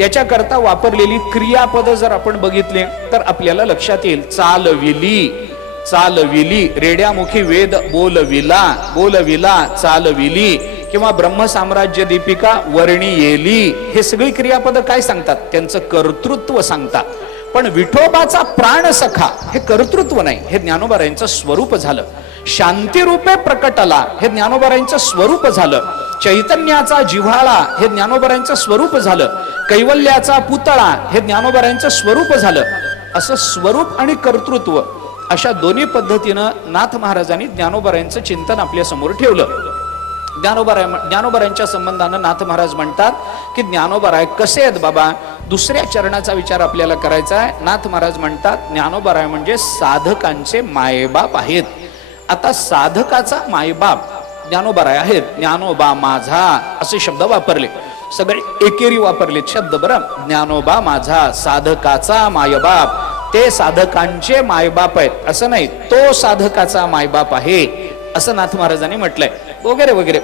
याच्याकरता वापरलेली क्रियापद जर आपण बघितले तर आपल्याला लक्षात येईल चालविली चालविली रेड्यामुखी वेद बोलविला बोलविला चालविली किंवा ब्रह्मसाम्राज्य दीपिका वर्णी येली हे सगळी क्रियापद काय सांगतात? त्यांचं कर्तृत्व सांगतात. पण विठोबाचा प्राण सखा हे कर्तृत्व नाही हे ज्ञानोबारायांचं स्वरूप झालं. शांतिरूपे प्रकटला हे ज्ञानोबारायांचं स्वरूप झालं. चैतन्याचा जिव्हाळा हे ज्ञानोबारायांचं स्वरूप झालं. कैवल्याचा पुतळा हे ज्ञानोबारायांचं स्वरूप झालं. असं स्वरूप आणि कर्तृत्व अशा दोन्ही पद्धतीनं नाथ महाराजांनी ज्ञानोबारायांचं चिंतन आपल्यासमोर ठेवलं. ज्ञानोबराय ज्ञानोबरायांच्या संबंधानं नाथ महाराज म्हणतात की ज्ञानोबराय कसे आहेत बाबा? दुसऱ्या चरणाचा विचार आपल्याला करायचा आहे. नाथ महाराज म्हणतात ज्ञानोबराय म्हणजे साधकांचे मायबाप आहेत. आता साधकाचा मायबाप ज्ञानोबराय आहेत ज्ञानोबा माझा असे शब्द वापरले. सगळे एकेरी वापरलेत शब्द बरं. ज्ञानोबा माझा साधकाचा मायबाप. ते साधकांचे मायबाप आहेत. असं नाही तो साधकाचा मायबाप आहे. असं नाथ महाराजांनी म्हटलंय. वगैरे वगैरे.